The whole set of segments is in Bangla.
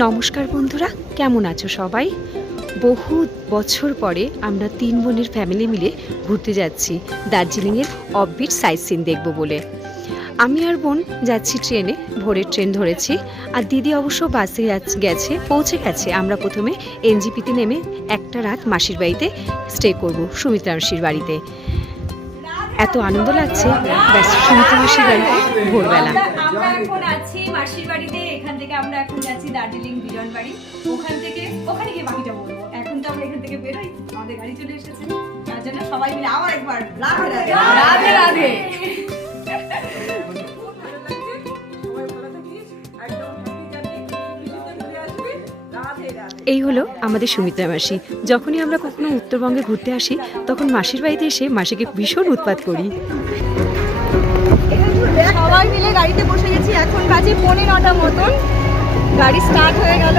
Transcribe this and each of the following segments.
নমস্কার বন্ধুরা, কেমন আছো সবাই? বহু বছর পরে আমরা 3 বোনের ফ্যামিলি মিলে ঘুরতে যাচ্ছি দার্জিলিংয়ের অফবিট সাইট সিন দেখব বলে। আমি আর বোন যাচ্ছি ট্রেনে, ভোরের ট্রেন ধরেছি। আর দিদি অবশ্য বাসে পৌঁছে গেছে। আমরা প্রথমে এনজিপিতে নেমে একটা রাত মাসির বাড়িতে স্টে করব, সুমিত্রা মাসির বাড়িতে। এত আনন্দ লাগছে, ব্যাস সুমিত্রা মাসির বাড়িতে ভোরবেলা। আমরা এখন আছি মাসির বাড়িতে। এখান থেকে আমরা এখন যাচ্ছি দার্জিলিং বিজন বাড়ি। ওখানে গিয়ে বাকিটা বলবো। এখন তো আমরা এখান থেকে বেরোই, আমাদের গাড়ি চলে এসেছে। তার জন্য সবাই মিলে আবার একবার রাধে রাধে রাধে রাধে। এই হলো আমাদের সুমিত্রা মাসি। যখনই আমরা কখনো উত্তরবঙ্গে ঘুরতে আসি, তখন মাসির বাড়িতে এসে মাসিকে ভীষণ উৎপাত করি। সবাই মিলে গাড়িতে বসে গেছি। এখন বাজে 9:15 মতন। গাড়ি স্টার্ট হয়ে গেল।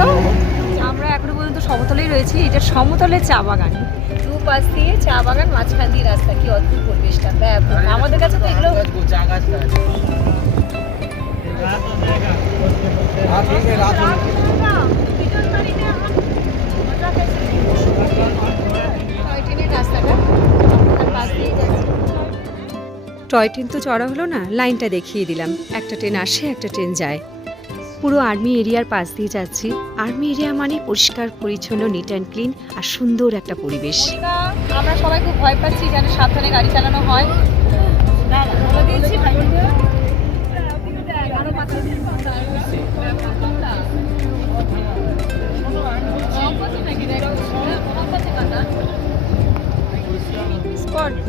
আমরা এখনো পর্যন্ত সমতলেই রয়েছি। এটা সমতলের চা বাগান, দুপাশ দিয়ে চা বাগান, মাঝখান দিয়ে রাস্তা। কি অদ্ভুত পরিবেশটা! আমাদের কাছে তো এগুলো টয় ট্রেন তো চড়া হলো না, লাইনটা দেখিয়ে দিলাম। একটা ট্রেন আসে, একটা ট্রেন যায়। পুরো আর্মি এরিয়ার পাশ দিয়ে যাচ্ছি। আর্মি এরিয়া মানে পরিষ্কার পরিচ্ছন্ন, নিট অ্যান্ড ক্লিন আর সুন্দর একটা পরিবেশ। আমরা সবাই খুব ভয় পাচ্ছি, যেন সাবধানে গাড়ি চালানো হয়।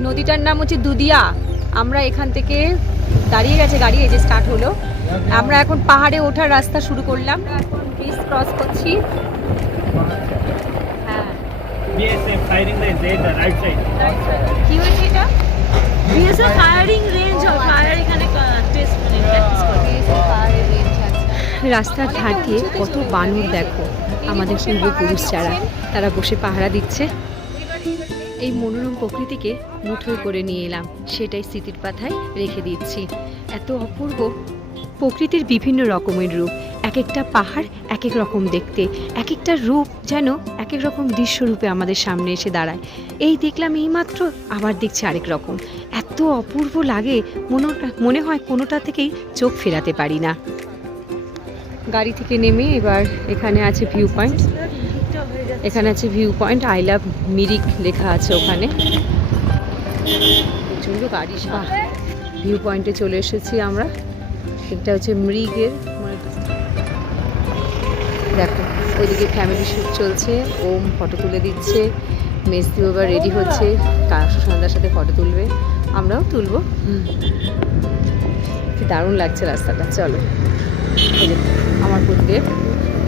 নদীটার নাম হচ্ছে দুদিয়া। আমরা এখান থেকে দাঁড়িয়ে গেছে গাড়ি, এই যে স্টার্ট হলো। আমরা এখন পাহাড়ে ওঠার রাস্তা শুরু করলাম। এখন ব্রিজ ক্রস করছি। হ্যাঁ, BSF firing range there, the right side. কি হয়েছে এটা? BSF ফায়ারিং রেঞ্জ, ফায়ার এখানে টেস্ট মানে প্র্যাকটিস করে। BSF ফায়ারিং রেঞ্জ আছে। রাস্তার ধার দিয়ে কত বানর দেখো, আমাদের পূর্বপুরুষ যারা, তারা বসে পাহারা দিচ্ছে। এই মনোরম প্রকৃতিকে মুঠোয় করে নিয়ে এলাম, সেটাই স্মৃতির পাথায় রেখে দিচ্ছি। এত অপূর্ব প্রকৃতির বিভিন্ন রকমের রূপ। এক একটা পাহাড় এক এক রকম দেখতে, এক একটা রূপ যেন এক এক রকম দৃশ্যরূপে আমাদের সামনে এসে দাঁড়ায়। এই দেখলাম এইমাত্র, আবার দেখছি আরেক রকম। এত অপূর্ব লাগে, মনে হয় কোনোটা থেকেই চোখ ফেরাতে পারি না। গাড়ি থেকে নেমে এবার এখানে আছে ভিউ পয়েন্ট। এখানে আছে view point, I love Mirik লেখা আছে ওখানে। প্রচণ্ড গাড়ি। ভিউ পয়েন্টে চলে এসেছি আমরা। এটা হচ্ছে মৃগের, দেখো ওইদিকে ফ্যামিলি শ্যুট চলছে। ওম ফটো তুলে দিচ্ছে, মেসদিও এবার রেডি হচ্ছে, সন্ধ্যার সাথে ফটো তুলবে, আমরাও তুলবো। কি দারুণ লাগছে রাস্তাটা। চলো, এই যে আমার পুত্রে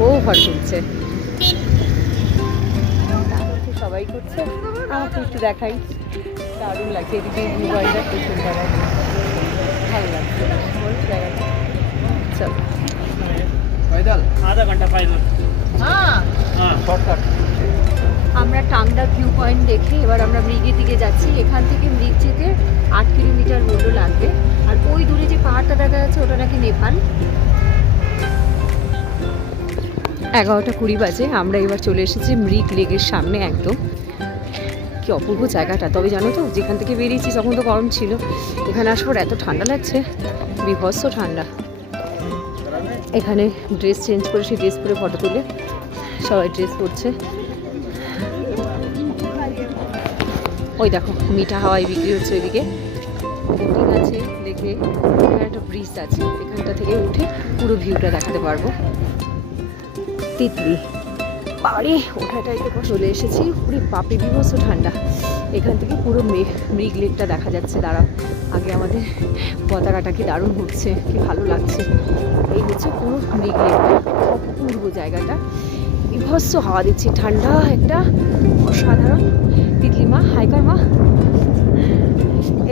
ও ফটো তুলছে, সবাই করছে, আমাকে একটু দেখাই। দারুণ লাগছে, এদিকে ভিউ পয়েন্টটা খুব সুন্দর, ভালো লাগছে জায়গাটা। চলো, आधा घंटा फाइनल। हाँ शॉर्टकट। আমরা টাংডা ভিউ পয়েন্ট দেখে এবার আমরা মৃগের দিকে যাচ্ছি। এখান থেকে মৃগ যেতে 8 কিলোমিটার মতো লাগবে। আর ওই দূরে যে পাহাড়টা দেখা যাচ্ছে, ওটা নাকি নেপাল। 11:20 বাজে। আমরা এবার চলে এসেছি মৃগ লেকের সামনে একদম। কি অপূর্ব জায়গাটা! তবে জানো তো, যেখান থেকে বেরিয়েছি তখন তো গরম ছিল, এখানে আসার এত ঠান্ডা লাগছে, বিভৎস ঠান্ডা। এখানে ড্রেস চেঞ্জ করে, সেই ড্রেস পরে ফটো তুলে সবাই ড্রেস পরছে। ওই দেখো মিঠা হাওয়াই বিক্রি হচ্ছে ওইদিকে। বোটিং আছে লেকে, এখানে একটা ব্রিজ আছে, এখানটা থেকে উঠে পুরো ভিউটা দেখাতে পারবো। তিতলি বাড়ি ওঠাটাই তো চলে এসেছি। পুরো বাপে বিভৎস ঠান্ডা। এখান থেকে পুরো মৃগ লেকটা দেখা যাচ্ছে। দাঁড়াও, আগে আমাদের পতাকাটা কি দারুণ ঘুরছে, কি ভালো লাগছে। এই হচ্ছে পুরো মৃগ লেক, অপূর্ব জায়গাটা। বিভৎস হাওয়া দিচ্ছে, ঠান্ডা একটা, অসাধারণ। তিতলি মা, হাইকার মা।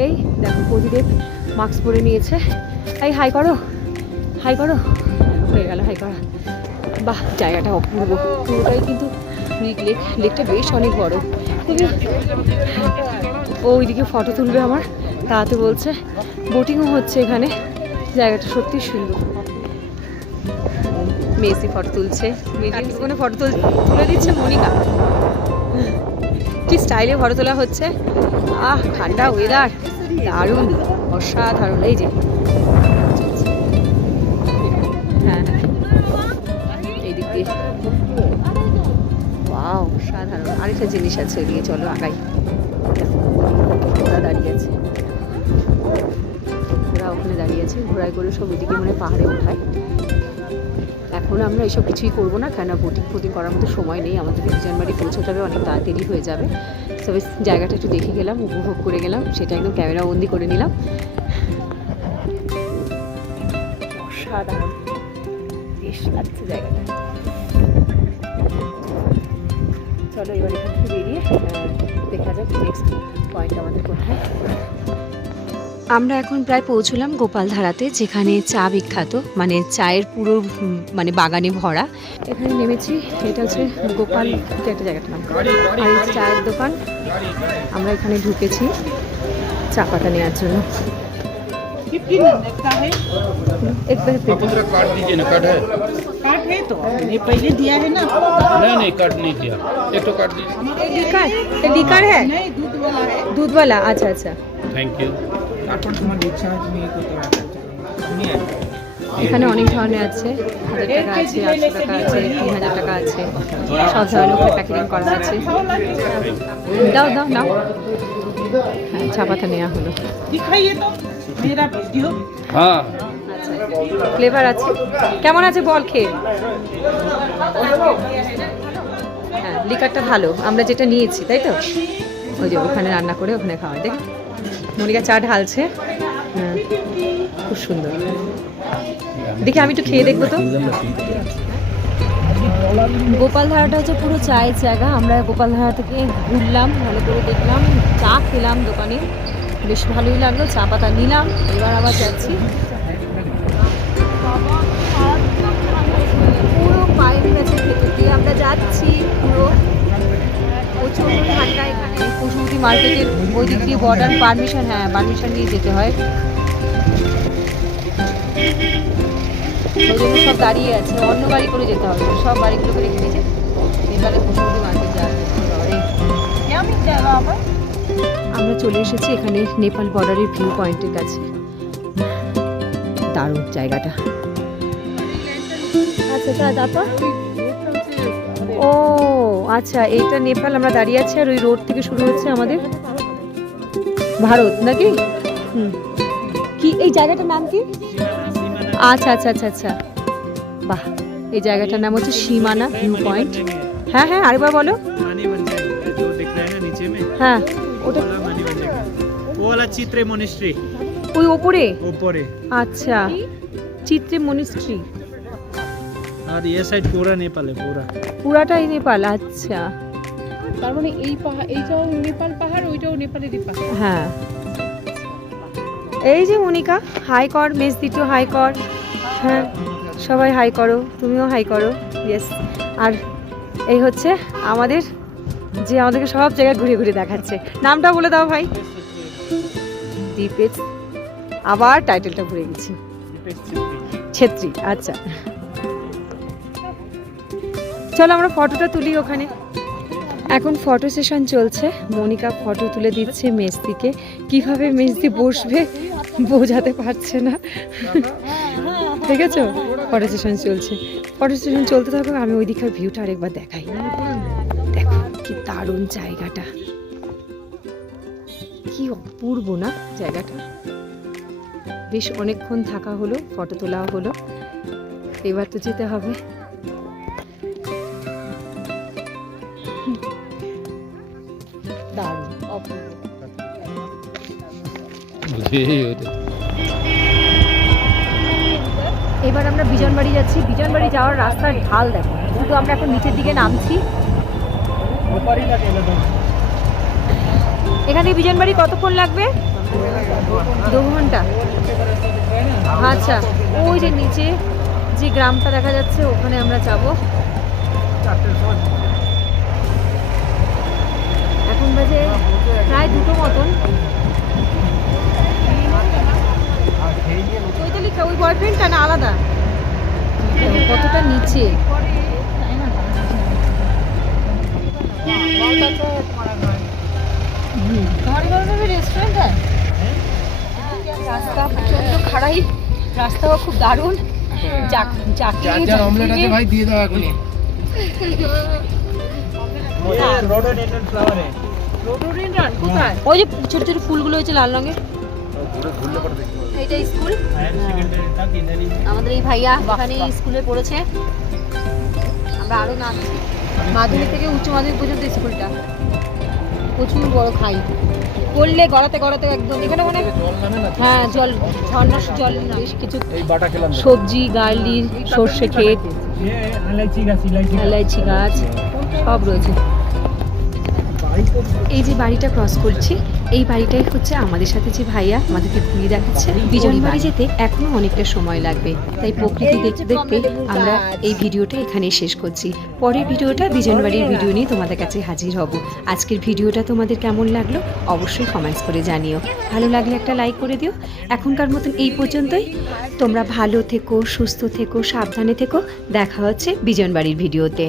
এই দেখো প্রদীপ মাস্ক পরে নিয়েছে। এই হাই করো, হাই করো। হয়ে গেল হাই করা। বাহ, জায়গাটা অপূর্ব পুরোটাই কিন্তু মৃগ লেক। লেকটা বেশ অনেক বড়। ও ওইদিকে ফটো তুলবে আমার, তাতে বলছে। বোটিংও হচ্ছে এখানে, জায়গাটা সত্যি সুন্দর। মেসি ফটো তুলছে, ওখানে ফটো তুলে দিচ্ছে মনিকা। কি স্টাইলে ফটো তোলা হচ্ছে, ঠান্ডা ওয়েদার, দারুণ অসাধারণ। এই যে হ্যাঁ এই দিক দিয়ে ওয়াও অসাধারণ। আরেকটা জিনিস আছে ওইদিকে, চলো আগাই। ঘোড়া দাঁড়িয়ে আছে, ঘোড়া ওখানে দাঁড়িয়ে আছে, ঘোড়ায় করে সব ওইদিকে মানে পাহাড়ে ওঠায়। এখন আমরা এসব কিছুই করবো না, কেন বোটিং করার মতো সময় নেই আমাদের। বিজনবাড়ি পৌঁছতে হবে, অনেক তাড়াতাড়ি হয়ে যাবে। তবে জায়গাটা একটু দেখে গেলাম, উপভোগ করে গেলাম, সেটা একদম ক্যামেরা বন্দি করে নিলাম। অসাধারণ, বেশ লাগছে জায়গাটা। চলো এবার এখান থেকে বেরিয়ে দেখা যাক নেক্সট পয়েন্ট আমাদের কোথায়। আমরা এখন প্রায় পৌঁছলাম গোপালধারাতে, যেখানে চা বিখ্যাত, মানে চায়ের পুরো মানে বাগানে ভরা। এখানে নেমেছি, এটা হচ্ছে গোপাল একটা জায়গাটার নাম, আর এই চায়ের দোকান। আমরা এখানে ঢুকেছি চা পাতা নেওয়ার জন্য। कार्ड दीजिए ना, कार्ड है? कार्ड है तो ये पहले दिया है ना। नहीं कार्ड नहीं दिया, एक तो कार्ड दीजिए। লিকার হ্যাঁ, नहीं दूध वाला है। দুধওয়ালা। আচ্ছা আচ্ছা, थैंक यू। তারপর তোমার ইচ্ছা তুমি করতে পারো। এখানে অনেক ধরনের আছে, 1000 টাকা আছে, 800 টাকা আছে, 3000 টাকা আছে, সব ধরনের উপরে প্যাকেটিং করা আছে। দাও দাও নাও। হ্যাঁ চা পাতা নেওয়া হলো। दिखाइए तो मेरा वीडियो। हाँ আচ্ছা ফ্লেভার আছে, কেমন আছে বল খেয়ে। হ্যাঁ লিকারটা ভালো, আমরা যেটা নিয়েছি তাই তো, ওই যে ওখানে রান্না করে ওখানে খাওয়াই। দেখ মনিকা চা ঢালছে, হ্যাঁ খুব সুন্দর। দেখি আমি একটু খেয়ে দেখবো তো। গোপালধারাটা হচ্ছে পুরো চায়ের জায়গা। আমরা গোপালধারা থেকে ঘুরলাম, ভালো করে দেখলাম, চা খেলাম দোকানে, বেশ ভালোই লাগলো। চা পাতা নিলাম, এবার আবার যাচ্ছি। পুরো পায়ের কাছে ভেতর দিয়ে আমরা যাচ্ছি, পুরো প্রচুর ঠান্ডা এখানে। পশুপতি মার্কেটের ওই দিক দিয়ে বর্ডার পারমিশন, হ্যাঁ পারমিশন নিয়ে যেতে হয়, ওই জন্য সব দাঁড়িয়ে আছে। অন্য গাড়ি করে যেতে হবে, সব গাড়িগুলোকে রেখে দিয়েছে। এবারে পশুপতি মার্কেট যাওয়া আমরা চলে এসেছি এখানে নেপাল বর্ডারের ভিউ পয়েন্টের কাছে। দারুণ জায়গাটা। আচ্ছা তারপর ও আচ্ছা, এইটা নেপাল, আমরা দাঁড়িয়ে আছি, আর ওই রোড থেকে শুরু হচ্ছে আমাদের ভারত নাকি। কি এই জায়গাটার নাম কি? আচ্ছা আচ্ছা আচ্ছা আচ্ছা, বাহ। এই জায়গাটার নাম হচ্ছে সীমানা ভিউ পয়েন্ট। হ্যাঁ হ্যাঁ আরেকবার বলো। मानी बन जाएगा जो दिख रहा है ना नीचे में, হ্যাঁ ওটা वाला मानी बन जाएगा। वो वाला चित्रे मोनेस्ट्री ওই ওপরে। ऊपर है, আচ্ছা চিত্রে মনিস্ট্রি, और ये साइड पूरा नेपाल है पूरा। পুরাটাই নেপাল। আচ্ছা তার মানে এই পাহাড়, এইটাও নেপাল পাহাড়, ওইটাও নেপালেরই পাহাড়। হ্যাঁ এই যে মনিকা হাই কর, মেস দিটু হাই কর। হ্যাঁ সবাই হাই করো, তুমিও হাই করো। ইয়েস। আর এই হচ্ছে আমাদের, যে আমাদেরকে সব জায়গায় ঘুরে ঘুরে দেখাচ্ছে। নামটা বলে দাও ভাই। দীপেশ, আবার টাইটেলটা ভুলে গেছি। ছেত্রী। আচ্ছা চলো আমরা ফটোটা তুলি ওখানে। এখন ফটো সেশন চলছে, মনিকা ফটো তুলে দিচ্ছে মেসদিকে। কিভাবে মেসদি বসবে বোঝাতে পারছে না, দেখেছো? ফটো সেশন চলছে, ফটো সেশন চলতে থাকুক, আমি ওই দিকের ভিউটা আরেকবার দেখাই। দেখো কি দারুণ জায়গাটা, কি অপূর্ব না জায়গাটা। বেশ অনেকক্ষণ থাকা হলো, ফটো তোলাও হলো, এবার তো যেতে হবে। দারুণ অপূর্ব। এবার আমরা বিজনবাড়ি যাচ্ছি। বিজনবাড়ি যাওয়ার রাস্তার ঢাল দেখো, শুধু আমরা এখন নিচের দিকে নামছি। ऊपर ही लगेगा तो এখান থেকে বিজনবাড়ি কতক্ষণ লাগবে? 2 ঘন্টা। আচ্ছা ওই যে নিচে যে গ্রামটা দেখা যাচ্ছে ওখানে আমরা যাব। এখন বাজে প্রায় 2টো মতন। চৈতালি ওই বয়ফ্রেন্ডটা না আলাদা? কতটা নিচে। हमारे घर में भी रेस्टोरेंट है। रास्ता प्रचंड खड़ाई, रास्ता খুব দারুণ। চার অমলেট আছে ভাই, দিয়ে দাও এখনই। रोडोडेंड्रन फ्लावर है। কোথায়? ওই যে ছোট ছোট ফুলগুলো হয়েছে লাল রঙের। এইটা স্কুল। हायर सेकेंडरी तक इधर ही। আমাদের এই ভাইয়া এখানে স্কুলে পড়েছে। আমরা আরো নামছি। মাধ্যমিক থেকে উচ্চ মাধ্যমিক পর্যন্ত স্কুলটা প্রচুর বড় খাই। পড়লে গড়াতে গড়াতে একদম এখানে মানে জল নামে না? হ্যাঁ জল, ঝর্ণার জল না, বেশ কিছু এই বাটা খেলাম। সবজি, গার্লির, সর্ষে ক্ষেত, ये इलायची का এলাইচি গাছ সব রয়েছে। এই যে বাড়িটা ক্রস করছি, এই বাড়িটাই হচ্ছে আমাদের সাথে যে ভাইয়া আমাদেরকে ঘুরিয়ে দেখাচ্ছে। বিজন বাড়ি যেতে এখনো অনেকটা সময় লাগবে, তাই প্রকৃতি দেখতে দেখতে আমরা এই ভিডিওটা এখানেই শেষ করছি। পরের ভিডিওটা বিজন বাড়ির ভিডিও নিয়ে তোমাদের কাছে হাজির হব। আজকের ভিডিওটা তোমাদের কেমন লাগলো অবশ্যই কমেন্টস করে জানিও। ভালো লাগলে একটা লাইক করে দিও। এখনকার মতন এই পর্যন্তই। তোমরা ভালো থেকো, সুস্থ থেকো, সাবধানে থেকো। দেখা হচ্ছে বিজন বাড়ির ভিডিওতে।